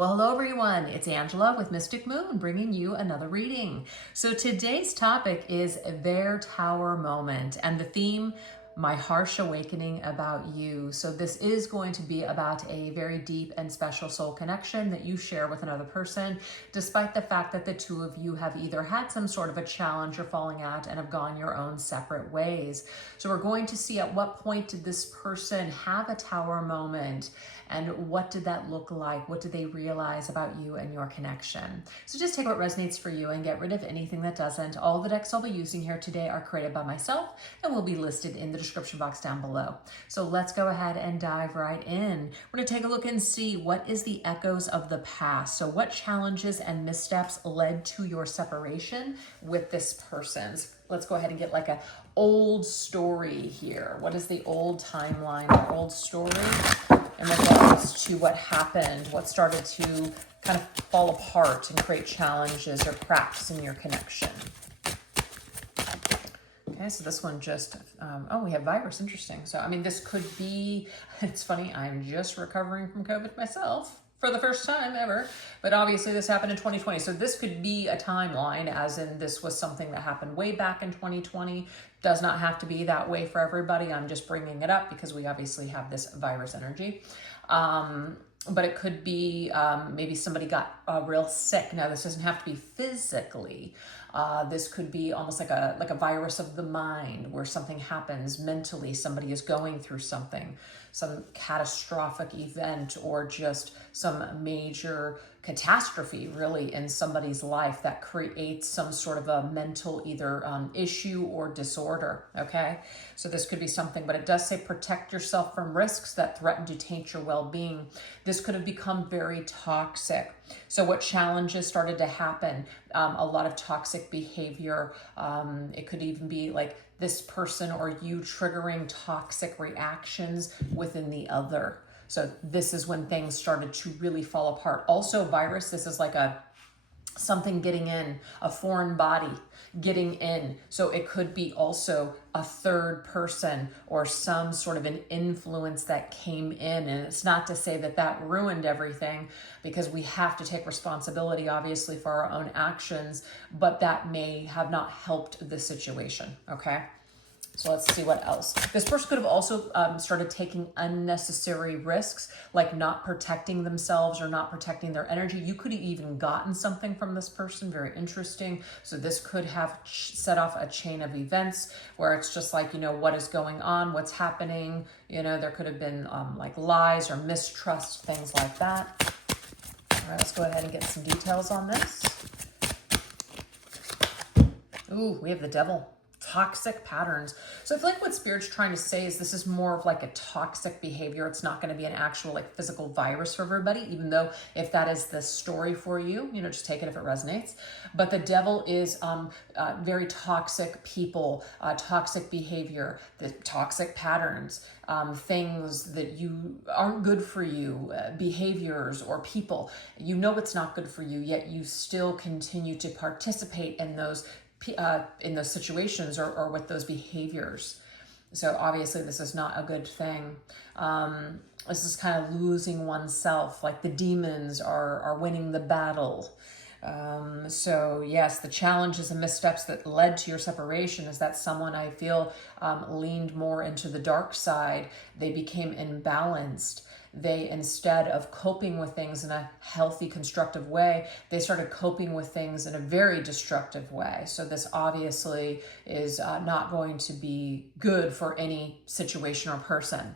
Well, hello everyone. It's Angela with Mystic Moon bringing you another reading. So today's topic is their tower moment and the theme, my harsh awakening about you. So this is going to be about a very deep and special soul connection that you share with another person, despite the fact that the two of you have either had some sort of a challenge or falling out and have gone your own separate ways. So we're going to see at what point did this person have a tower moment and what did that look like? What did they realize about you and your connection? So just take what resonates for you and get rid of anything that doesn't. All the decks I'll be using here today are created by myself and will be listed in the description box down below. So let's go ahead and dive right in. We're going to take a look and see what is the echoes of the past. So what challenges and missteps led to your separation with this person's? Let's go ahead and get like a old story here. What is the old timeline, the old story in regards to what happened, what started to kind of fall apart and create challenges or cracks in your connection? Okay, so this one just, oh, we have virus, interesting. So, I mean, this could be, it's funny, I'm just recovering from COVID myself for the first time ever, but obviously this happened in 2020. So this could be a timeline, as in this was something that happened way back in 2020. Does not have to be that way for everybody. I'm just bringing it up because we obviously have this virus energy. But it could be maybe somebody got real sick. Now, this doesn't have to be physically. This could be almost like a virus of the mind where something happens mentally. Somebody is going through something, some catastrophic event, or just some major catastrophe really in somebody's life that creates some sort of a mental either issue or disorder. Okay, so this could be something, but it does say protect yourself from risks that threaten to taint your well-being. This could have become very toxic. So what challenges started to happen? A lot of toxic behavior. It could even be like this person or you triggering toxic reactions within the other. So this is when things started to really fall apart. Also, virus, this is like something getting in, a foreign body getting in. So it could be also a third person or some sort of an influence that came in. And it's not to say that that ruined everything, because we have to take responsibility, obviously, for our own actions, but that may have not helped the situation, okay? So let's see what else. This person could have also started taking unnecessary risks, like not protecting themselves or not protecting their energy. You could have even gotten something from this person, very interesting. So this could have set off a chain of events where it's just like, you know, what is going on, what's happening. You know, there could have been like lies or mistrust, things like that. All right, let's go ahead and get some details on this. Ooh, we have the devil. Toxic patterns. So I feel like what Spirit's trying to say is this is more of like a toxic behavior. It's not going to be an actual like physical virus for everybody, even though if that is the story for you, you know, just take it if it resonates. But the devil is very toxic people, toxic behavior, the toxic patterns, things that you aren't good for you, behaviors or people. You know it's not good for you, yet you still continue to participate in those situations or with those behaviors. So obviously this is not a good thing. This is kind of losing oneself, like the demons are winning the battle. So yes, the challenges and missteps that led to your separation is that someone, I feel, leaned more into the dark side. They became imbalanced. They, instead of coping with things in a healthy, constructive way, they started coping with things in a very destructive way. So this obviously is not going to be good for any situation or person.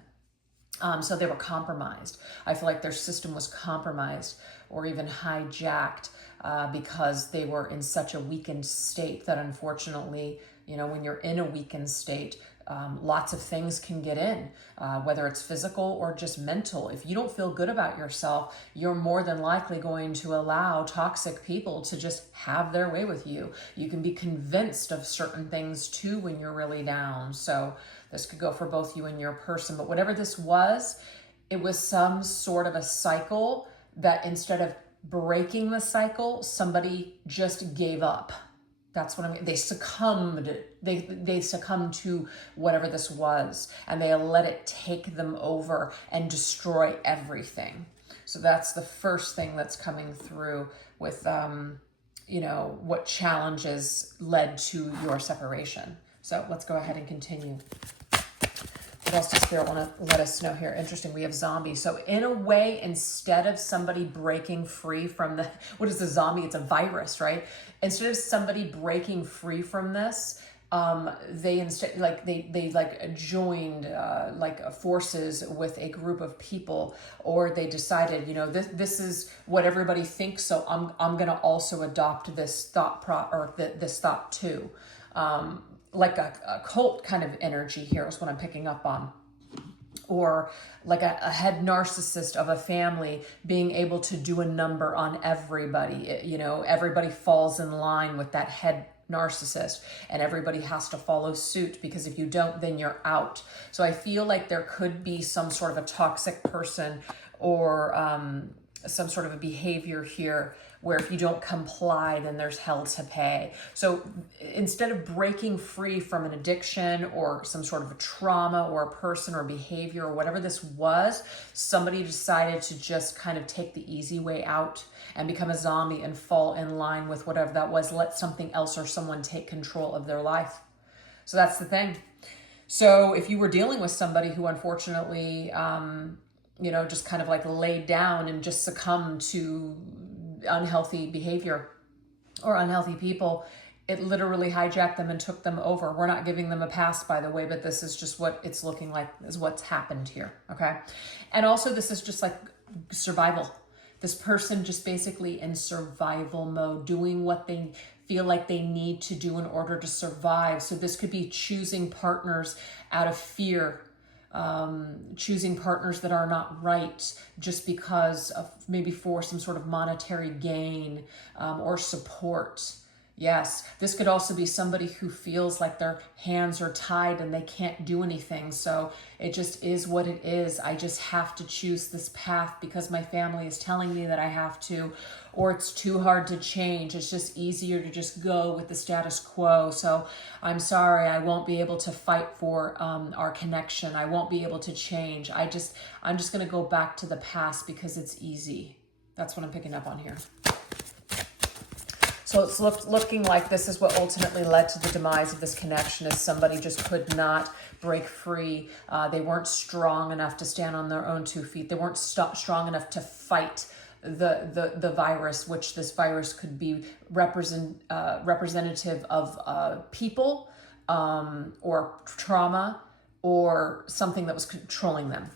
So they were compromised. I feel like their system was compromised or even hijacked because they were in such a weakened state that, unfortunately, you know, when you're in a weakened state, lots of things can get in, whether it's physical or just mental. If you don't feel good about yourself, you're more than likely going to allow toxic people to just have their way with you. You can be convinced of certain things too when you're really down. So this could go for both you and your person. But whatever this was, it was some sort of a cycle that instead of breaking the cycle, somebody just gave up. That's what I mean. They succumbed. They succumbed to whatever this was, and they let it take them over and destroy everything. So that's the first thing that's coming through with, you know, what challenges led to your separation. So let's go ahead and continue. What else does Spirit want to let us know here? Interesting. We have zombie. So in a way, instead of somebody breaking free from the, what is a zombie? It's a virus, right? Instead of somebody breaking free from this, they instead they joined forces with a group of people, or they decided, you know, this is what everybody thinks, so I'm gonna also adopt this this thought too. Like a cult kind of energy here is what I'm picking up on. Or like a head narcissist of a family being able to do a number on everybody. You know, everybody falls in line with that head narcissist, and everybody has to follow suit, because if you don't, then you're out. So I feel like there could be some sort of a toxic person, or some sort of a behavior here where if you don't comply, then there's hell to pay. So instead of breaking free from an addiction or some sort of a trauma or a person or behavior or whatever this was, somebody decided to just kind of take the easy way out and become a zombie and fall in line with whatever that was. Let something else or someone take control of their life. So that's the thing. So if you were dealing with somebody who unfortunately, you know, just kind of like laid down and just succumbed to unhealthy behavior or unhealthy people, it literally hijacked them and took them over. We're not giving them a pass, by the way, but this is just what it's looking like, is what's happened here, okay? And also this is just like survival. This person just basically in survival mode, doing what they feel like they need to do in order to survive. So this could be choosing partners out of fear, choosing partners that are not right just because of maybe for some sort of monetary gain, or support. Yes, this could also be somebody who feels like their hands are tied and they can't do anything. So it just is what it is. I just have to choose this path because my family is telling me that I have to, or it's too hard to change. It's just easier to just go with the status quo. So I'm sorry, I won't be able to fight for our connection. I won't be able to change. I'm just going to go back to the past because it's easy. That's what I'm picking up on here. So it's looking like this is what ultimately led to the demise of this connection, is somebody just could not break free. They weren't strong enough to stand on their own 2 feet. They weren't strong enough to fight the virus, which this virus could be representative of people, or trauma, or something that was controlling them.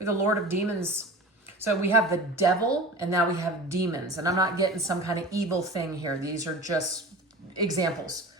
The Lord of Demons. So we have the devil and now we have demons, and I'm not getting some kind of evil thing here. These are just examples.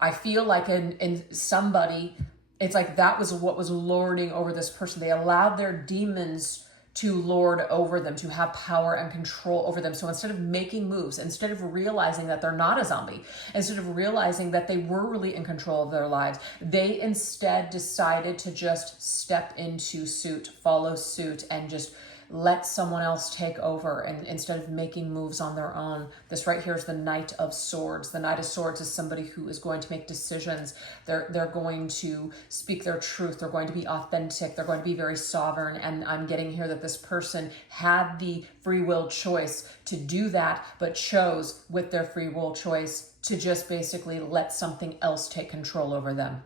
I feel like in somebody, it's like that was what was lording over this person. They allowed their demons to lord over them, to have power and control over them. So instead of making moves, instead of realizing that they're not a zombie, instead of realizing that they were really in control of their lives, they instead decided to just step into suit, follow suit, and just let someone else take over, and instead of making moves on their own. This right here is the Knight of Swords. The Knight of Swords is somebody who is going to make decisions. They're going to speak their truth. They're going to be authentic. They're going to be very sovereign. And I'm getting here that this person had the free will choice to do that, but chose with their free will choice to just basically let something else take control over them.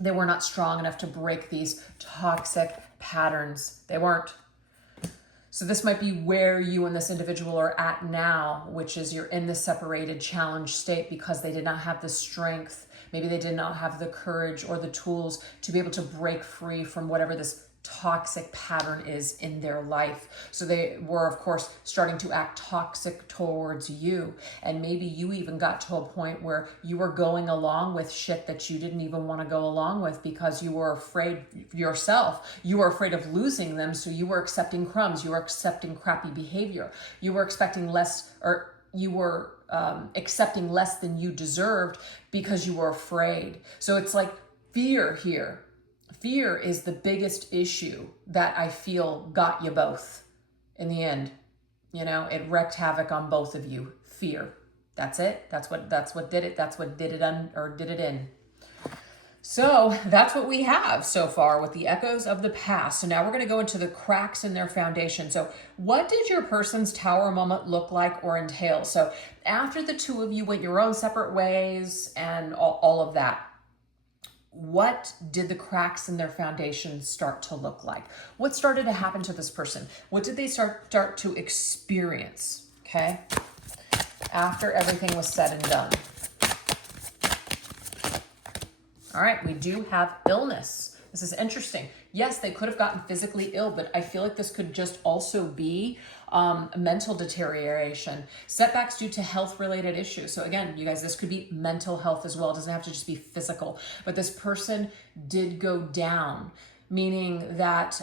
They were not strong enough to break these toxic patterns. They weren't. So this might be where you and this individual are at now, which is you're in the separated, challenged state because they did not have the strength. Maybe they did not have the courage or the tools to be able to break free from whatever this toxic pattern is in their life. So they were, of course, starting to act toxic towards you. And maybe you even got to a point where you were going along with shit that you didn't even want to go along with because you were afraid yourself. You were afraid of losing them. So you were accepting crumbs. You were accepting crappy behavior. You were expecting less, or you were accepting less than you deserved because you were afraid. So it's like fear here. Fear is the biggest issue that I feel got you both in the end. You know, it wreaked havoc on both of you. Fear. That's it. That's what did it. That's what did it in. So that's what we have so far with the echoes of the past. So now we're going to go into the cracks in their foundation. So what did your person's tower moment look like or entail? So after the two of you went your own separate ways and all of that, what did the cracks in their foundation start to look like? What started to happen to this person? What did they start to experience, okay, after everything was said and done? All right, we do have illness. This is interesting. Yes, they could have gotten physically ill, but I feel like this could just also be mental deterioration, setbacks due to health-related issues. So again, you guys, this could be mental health as well. It doesn't have to just be physical, but this person did go down, meaning that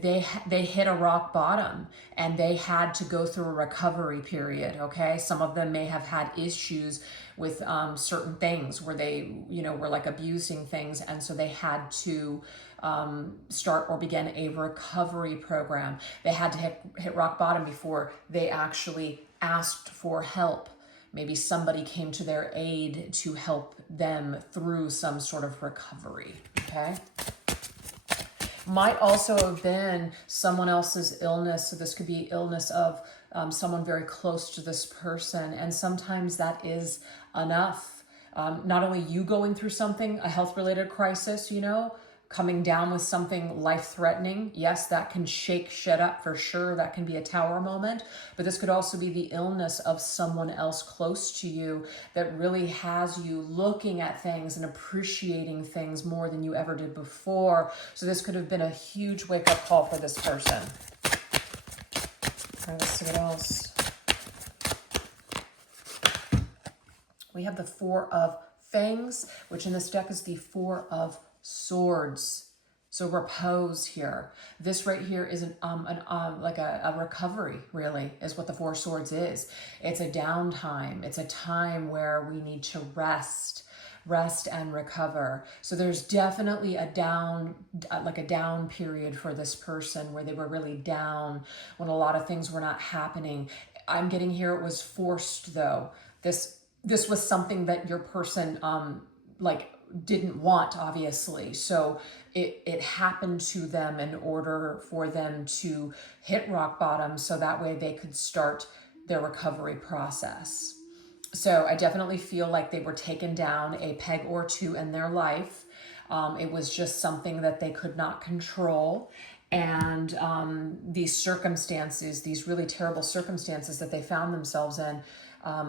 they hit a rock bottom and they had to go through a recovery period, okay? Some of them may have had issues with certain things where they, were like abusing things, and so they had to start or begin a recovery program. They had to hit rock bottom before they actually asked for help. Maybe somebody came to their aid to help them through some sort of recovery, okay? Might also have been someone else's illness. So this could be illness of someone very close to this person. And sometimes that is enough. Not only you going through something, a health-related crisis, coming down with something life-threatening. Yes, that can shake shit up for sure. That can be a tower moment. But this could also be the illness of someone else close to you that really has you looking at things and appreciating things more than you ever did before. So this could have been a huge wake-up call for this person. Let's see what else. We have the Four of Fangs, which in this deck is the Four of Swords. So repose here. This right here is like a recovery, really, is what the Four Swords is. It's a downtime. It's a time where we need to rest and recover. So there's definitely a down period for this person where they were really down when a lot of things were not happening. I'm getting here it was forced though. This was something that your person didn't want, obviously. So it happened to them in order for them to hit rock bottom so that way they could start their recovery process. So I definitely feel like they were taken down a peg or two in their life. It was just something that they could not control. And these circumstances, these really terrible circumstances that they found themselves in,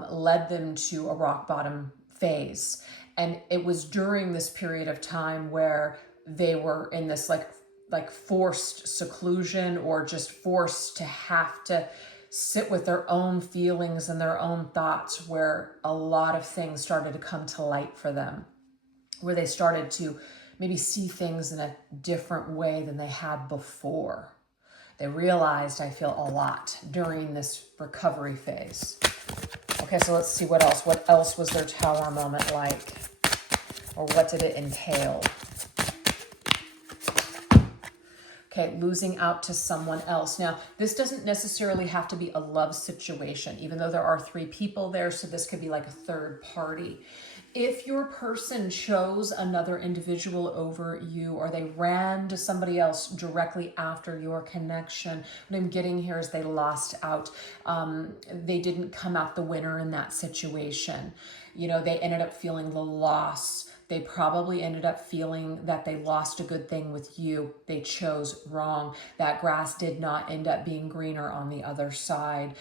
led them to a rock bottom phase. And it was during this period of time where they were in this like forced seclusion, or just forced to have to sit with their own feelings and their own thoughts, where a lot of things started to come to light for them, where they started to maybe see things in a different way than they had before. They realized, I feel, a lot during this recovery phase. Okay, so let's see what else. What else was their tower moment like? Or what did it entail? Okay, losing out to someone else. Now, this doesn't necessarily have to be a love situation, even though there are three people there, so this could be like a third party. If your person chose another individual over you, or they ran to somebody else directly after your connection, what I'm getting here is they lost out. They didn't come out the winner in that situation. They ended up feeling the loss. They probably ended up feeling that they lost a good thing with you. They chose wrong. That grass did not end up being greener on the other side.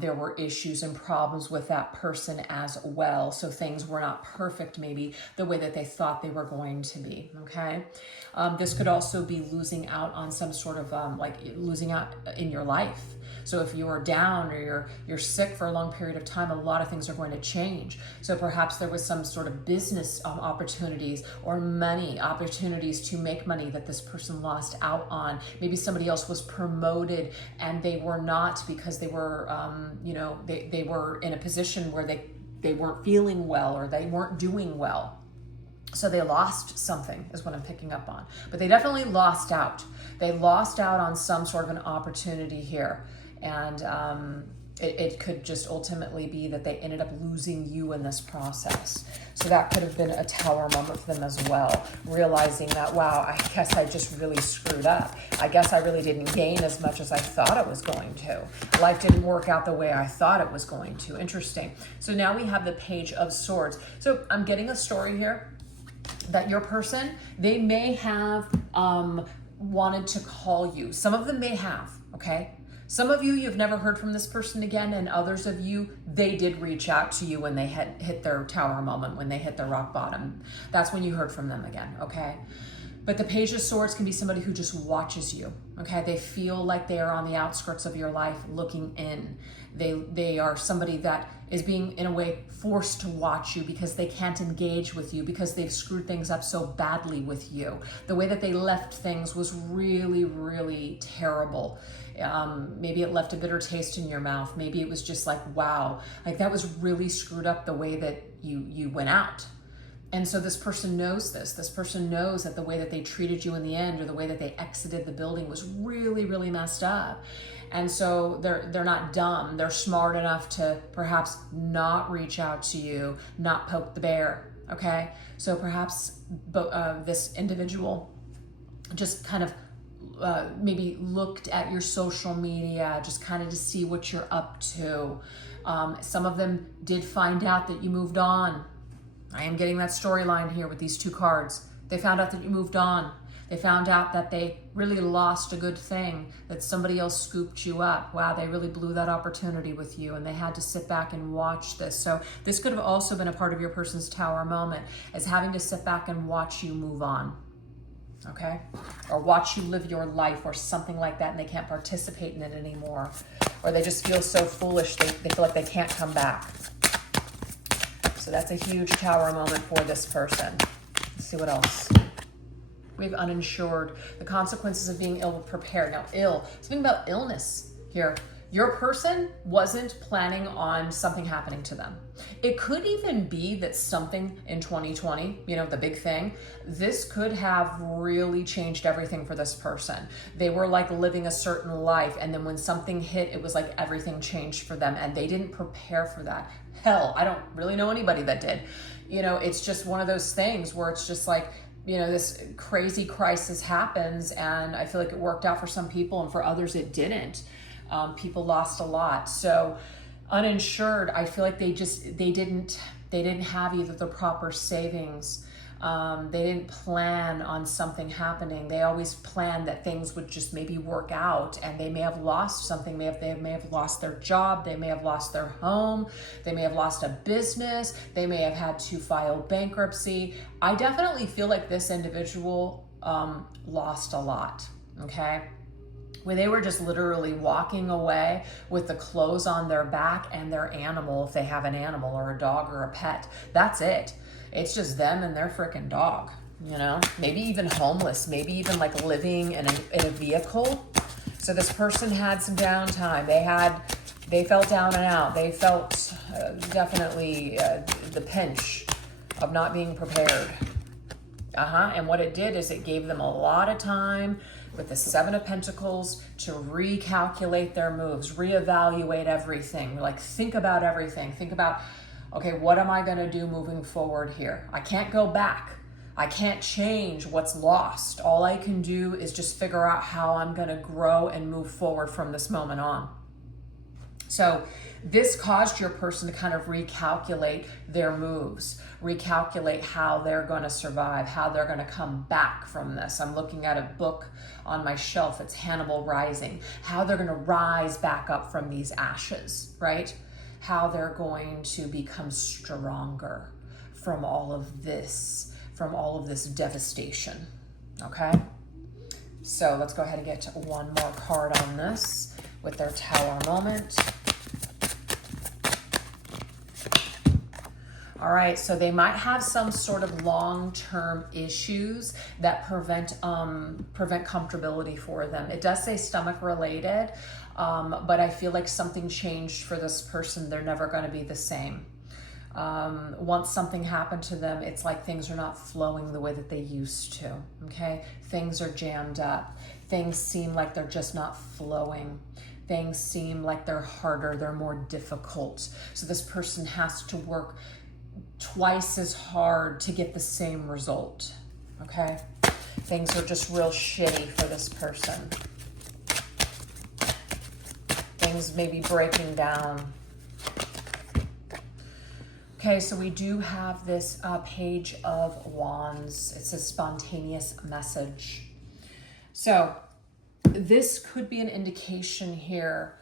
There were issues and problems with that person as well. So things were not perfect, maybe the way that they thought they were going to be, okay? This could also be losing out on some sort of losing out in your life. So if you're down or you're sick for a long period of time, a lot of things are going to change. So perhaps there was some sort of business opportunities or money opportunities to make money that this person lost out on. Maybe somebody else was promoted and they were not, because they were, they were in a position where they weren't feeling well, or they weren't doing well. So they lost something is what I'm picking up on. But they definitely lost out. They lost out on some sort of an opportunity here. And it could just ultimately be that they ended up losing you in this process. So that could have been a tower moment for them as well, realizing that, wow, I guess I just really screwed up. I guess I really didn't gain as much as I thought it was going to. Life didn't work out the way I thought it was going to. Interesting. So now we have the Page of Swords. So I'm getting a story here that your person, they may have wanted to call you. Some of them may have, okay? Some of you, you've never heard from this person again, and others of you, they did reach out to you when they had hit their tower moment, when they hit their rock bottom. That's when you heard from them again, okay? But the Page of Swords can be somebody who just watches you, okay? They feel like they are on the outskirts of your life looking in. They are somebody that is being, in a way, forced to watch you because they can't engage with you because they've screwed things up so badly with you. The way that they left things was really, really terrible. Maybe it left a bitter taste in your mouth. Maybe it was just like, wow, like that was really screwed up the way that you went out. And so this person knows this. This person knows that the way that they treated you in the end, or the way that they exited the building, was really, really messed up. And so they're not dumb. They're smart enough to perhaps not reach out to you, not poke the bear, okay? So perhaps this individual just kind of maybe looked at your social media just kind of to see what you're up to. Some of them did find out that you moved on. I am getting that storyline here with these two cards. They found out that you moved on. They found out that they really lost a good thing, that somebody else scooped you up. Wow, they really blew that opportunity with you, and they had to sit back and watch this. So this could have also been a part of your person's tower moment, as having to sit back and watch you move on. Okay? Or watch you live your life or something like that, and they can't participate in it anymore. Or they just feel so foolish, they feel like they can't come back. So that's a huge tower moment for this person. Let's see what else. We have uninsured. The consequences of being ill-prepared. Now, something about illness here. Your person wasn't planning on something happening to them. It could even be that something in 2020, the big thing, this could have really changed everything for this person. They were like living a certain life, and then when something hit, it was like everything changed for them, and they didn't prepare for that. Hell, I don't really know anybody that did. It's just one of those things where it's just like, this crazy crisis happens, and I feel like it worked out for some people, and for others it didn't. People lost a lot. So uninsured, I feel like they didn't have either the proper savings. They didn't plan on something happening. They always planned that things would just maybe work out, and they may have lost something. They may have lost their job. They may have lost their home. They may have lost a business. They may have had to file bankruptcy. I definitely feel like this individual lost a lot, okay? Where they were just literally walking away with the clothes on their back and their animal, if they have an animal or a dog or a pet. That's it. It's just them and their freaking dog, maybe even homeless, maybe even like living in a vehicle. So this person had some downtime. They felt down and out. They felt definitely the pinch of not being prepared. And what it did is it gave them a lot of time with the Seven of Pentacles to recalculate their moves, reevaluate everything, like think about everything. Think about, okay, what am I gonna do moving forward here? I can't go back. I can't change what's lost. All I can do is just figure out how I'm gonna grow and move forward from this moment on. So this caused your person to kind of recalculate their moves, recalculate how they're going to survive, how they're going to come back from this. I'm looking at a book on my shelf. It's Hannibal Rising, how they're going to rise back up from these ashes, right? How they're going to become stronger from all of this devastation, okay? So let's go ahead and get to one more card on this with their tower moment. All right, so they might have some sort of long-term issues that prevent comfortability for them. It does say stomach related, but I feel like something changed for this person. They're never going to be the same. Once something happened to them, it's like things are not flowing the way that they used to, okay? Things are jammed up. Things seem like they're just not flowing. things seem like they're harder, they're more difficult. So this person has to work twice as hard to get the same result, okay? Things are just real shitty for this person. Things may be breaking down. Okay, so we do have this Page of Wands. It's a spontaneous message. So this could be an indication here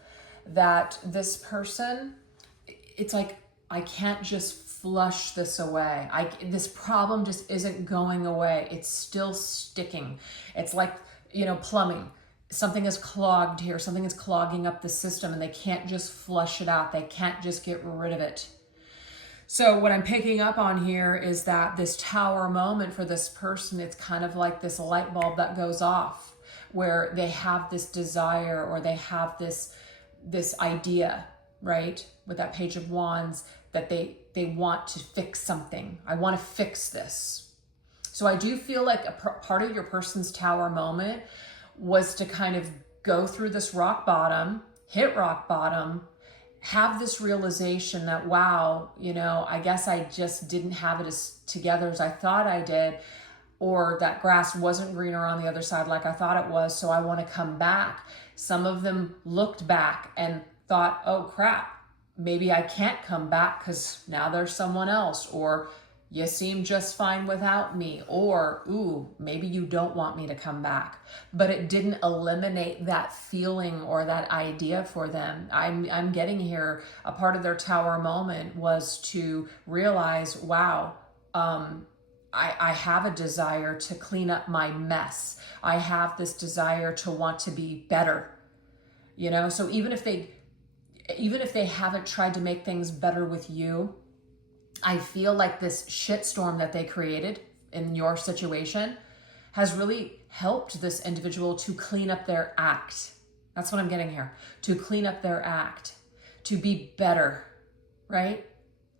that this person, it's like, I can't just flush this away. This problem just isn't going away. It's still sticking. It's like, you know, plumbing. Something is clogged here. Something is clogging up the system and they can't just flush it out. They can't just get rid of it. So what I'm picking up on here is that this Tower moment for this person, it's kind of like this light bulb that goes off where they have this desire or they have this idea, right? With that Page of Wands, that they want to fix something. I want to fix this. So I do feel like a part of your person's Tower moment was to kind of go through this rock bottom, hit rock bottom, have this realization that, wow, you know, I guess I just didn't have it as together as I thought I did, or that grass wasn't greener on the other side like I thought it was, so I want to come back. Some of them looked back and thought, oh crap, maybe I can't come back because now there's someone else, or you seem just fine without me, or, ooh, maybe you don't want me to come back. But it didn't eliminate that feeling or that idea for them. I'm getting here, a part of their Tower moment was to realize, wow, I have a desire to clean up my mess. I have this desire to want to be better, you know? So even if they haven't tried to make things better with you, I feel like this shitstorm that they created in your situation has really helped this individual to clean up their act. That's what I'm getting here. To clean up their act, to be better, right?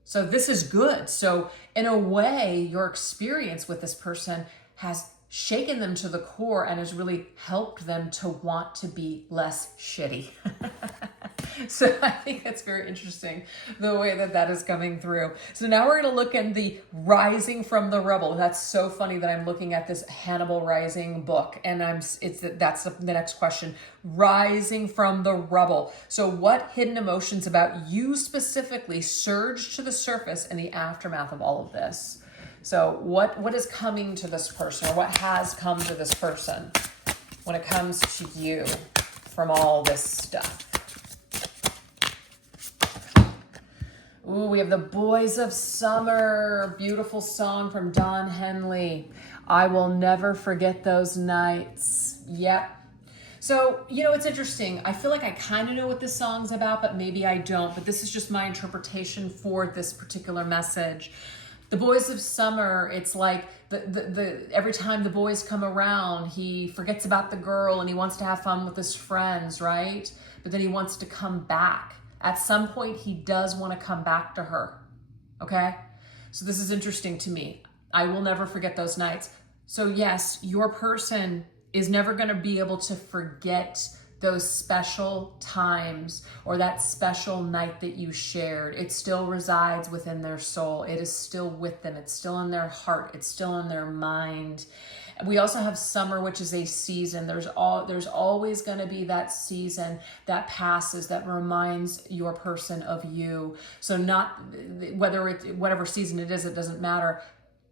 So this is good. So in a way, your experience with this person has shaken them to the core and has really helped them to want to be less shitty. So I think that's very interesting, the way that is coming through. So now we're going to look at the Rising from the Rubble. That's so funny that I'm looking at this Hannibal Rising book, and that's the next question. Rising from the Rubble. So what hidden emotions about you specifically surged to the surface in the aftermath of all of this? So what is coming to this person, or what has come to this person when it comes to you from all this stuff? Ooh, we have the Boys of Summer, beautiful song from Don Henley. I will never forget those nights. Yep. So, you know, it's interesting. I feel like I kind of know what this song's about, but maybe I don't. But this is just my interpretation for this particular message. The Boys of Summer, it's like every time the boys come around, he forgets about the girl and he wants to have fun with his friends, right? But then he wants to come back. At some point, he does want to come back to her, okay? So this is interesting to me. I will never forget those nights. So yes, your person is never going to be able to forget those special times or that special night that you shared. It still resides within their soul. It is still with them. It's still in their heart. It's still in their mind. We also have summer, which is a season. There's always going to be that season that passes that reminds your person of you. So not whatever season it is, it doesn't matter.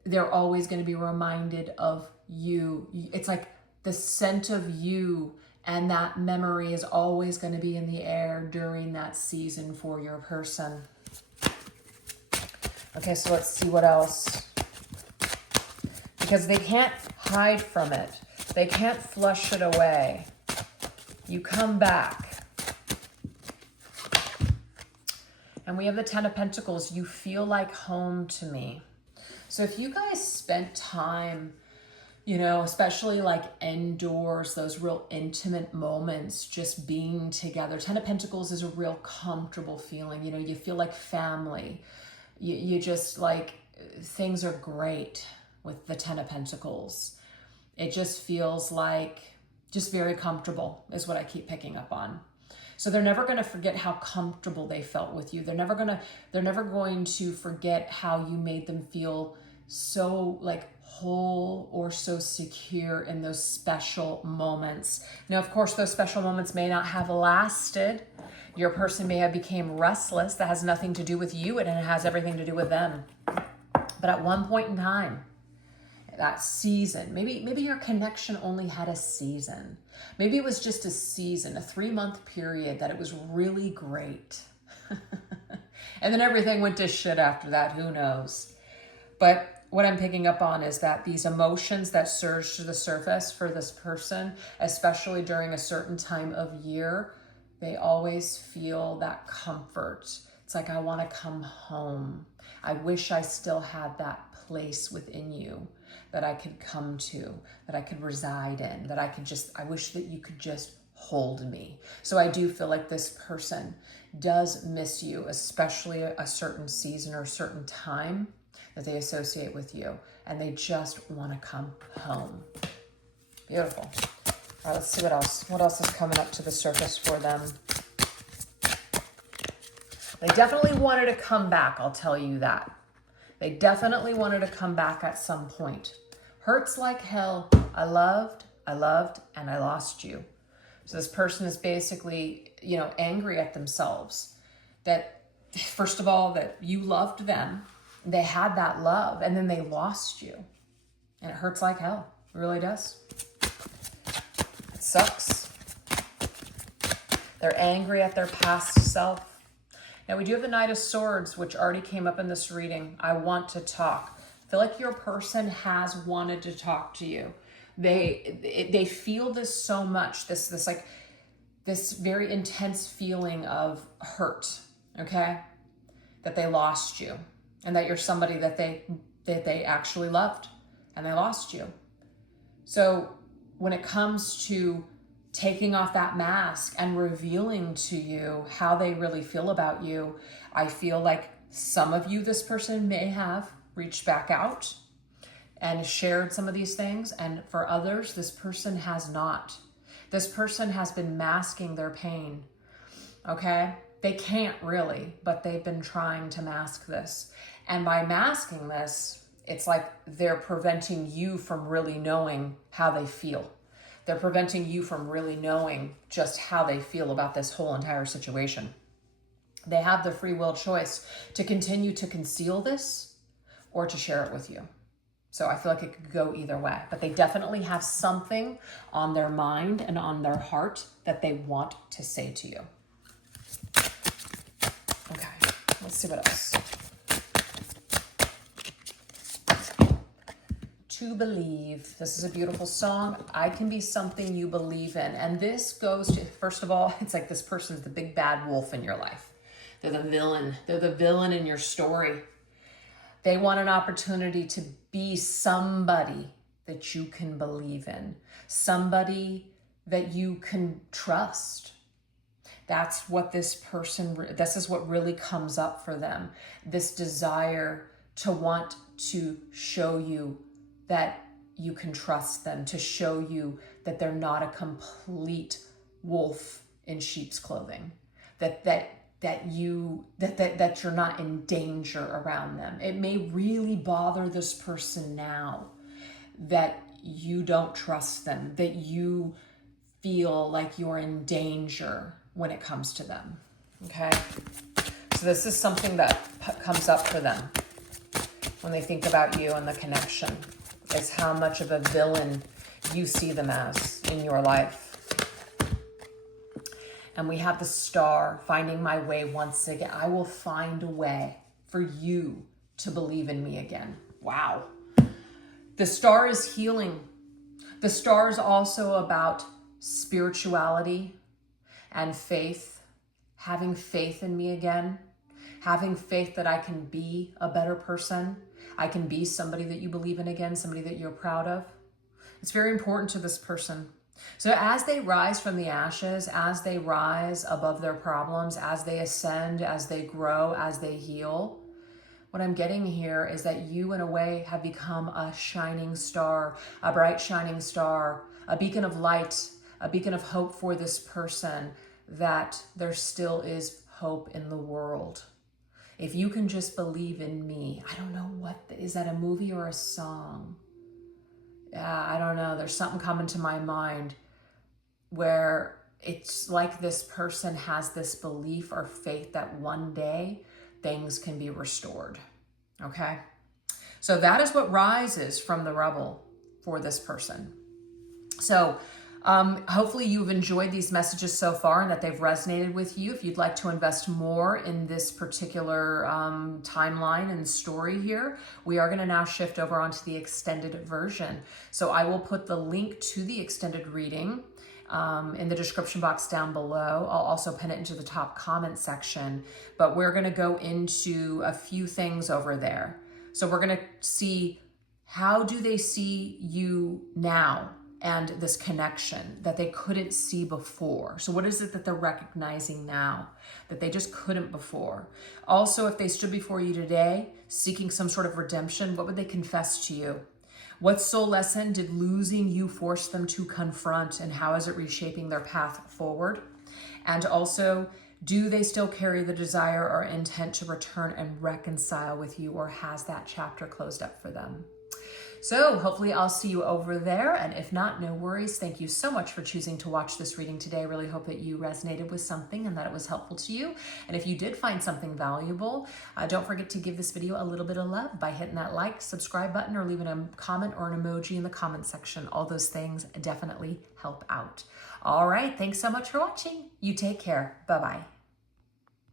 They're always going to be reminded of you. It's like the scent of you, and that memory is always going to be in the air during that season for your person. Okay, so let's see what else. Because they can't hide from it. They can't flush it away. You come back. And we have the Ten of Pentacles. You feel like home to me. So if you guys spent time, you know, especially like indoors, those real intimate moments, just being together. Ten of Pentacles is a real comfortable feeling. You know, you feel like family. You just like, things are great with the Ten of Pentacles. It just feels like just very comfortable is what I keep picking up on. So they're never going to forget how comfortable they felt with you. They're never going to forget how you made them feel so like whole or so secure in those special moments. Now, of course, those special moments may not have lasted. Your person may have become restless. That has nothing to do with you, and it has everything to do with them. But at one point in time, that season, maybe your connection only had a season. Maybe it was just a season, a 3-month period that it was really great. And then everything went to shit after that, who knows? But what I'm picking up on is that these emotions that surge to the surface for this person, especially during a certain time of year, they always feel that comfort. It's like, I want to come home. I wish I still had that place within you that I could come to, that I could reside in, that I wish that you could just hold me. So I do feel like this person does miss you, especially a certain season or a certain time that they associate with you, and they just want to come home. Beautiful. All right, let's see what else. What else is coming up to the surface for them? They definitely wanted to come back, I'll tell you that. They definitely wanted to come back at some point. Hurts like hell. I loved, and I lost you. So this person is basically, angry at themselves that, first of all, that you loved them. They had that love, and then they lost you. And it hurts like hell. It really does. It sucks. They're angry at their past self. Now, we do have the Knight of Swords, which already came up in this reading. I want to talk. I feel like your person has wanted to talk to you. They feel this so much, this very intense feeling of hurt, okay? That they lost you, and that you're somebody that they actually loved, and they lost you. So when it comes to taking off that mask and revealing to you how they really feel about you, I feel like some of you, this person may have reached back out and shared some of these things. And for others, this person has not. This person has been masking their pain, okay? They can't really, but they've been trying to mask this. And by masking this, it's like they're preventing you from really knowing how they feel. They're preventing you from really knowing just how they feel about this whole entire situation. They have the free will choice to continue to conceal this or to share it with you. So I feel like it could go either way, but they definitely have something on their mind and on their heart that they want to say to you. Okay, let's see what else. To believe. This is a beautiful song. I can be something you believe in. And this goes to, first of all, it's like this person's the big bad wolf in your life. They're the villain. They're the villain in your story. They want an opportunity to be somebody that you can believe in. Somebody that you can trust. That's what this is what really comes up for them. This desire to want to show you that you can trust them, to show you that they're not a complete wolf in sheep's clothing, that you're not in danger around them. It may really bother this person now that you don't trust them, that you feel like you're in danger when it comes to them, okay? So this is something that comes up for them when they think about you and the connection. Is how much of a villain you see them as in your life. And we have the Star, finding my way once again. I will find a way for you to believe in me again. Wow. The Star is healing. The Star is also about spirituality and faith, having faith in me again, having faith that I can be a better person. I can be somebody that you believe in again, somebody that you're proud of. It's very important to this person. So as they rise from the ashes, as they rise above their problems, as they ascend, as they grow, as they heal, what I'm getting here is that you, in a way, have become a shining star, a bright shining star, a beacon of light, a beacon of hope for this person that there still is hope in the world. If you can just believe in me. I don't know is that a movie or a song? I don't know. There's something coming to my mind where it's like this person has this belief or faith that one day things can be restored. Okay? So that is what rises from the rubble for this person. So hopefully you've enjoyed these messages so far and that they've resonated with you. If you'd like to invest more in this particular timeline and story here, we are going to now shift over onto the extended version. So I will put the link to the extended reading in the description box down below. I'll also pin it into the top comment section, but we're going to go into a few things over there. So we're going to see, how do they see you now and this connection that they couldn't see before? So what is it that they're recognizing now that they just couldn't before? Also, if they stood before you today seeking some sort of redemption, what would they confess to you? What soul lesson did losing you force them to confront, and how is it reshaping their path forward? And also, do they still carry the desire or intent to return and reconcile with you, or has that chapter closed up for them? So hopefully I'll see you over there. And if not, no worries. Thank you so much for choosing to watch this reading today. I really hope that you resonated with something and that it was helpful to you. And if you did find something valuable, don't forget to give this video a little bit of love by hitting that like, subscribe button, or leaving a comment or an emoji in the comment section. All those things definitely help out. All right. Thanks so much for watching. You take care. Bye-bye.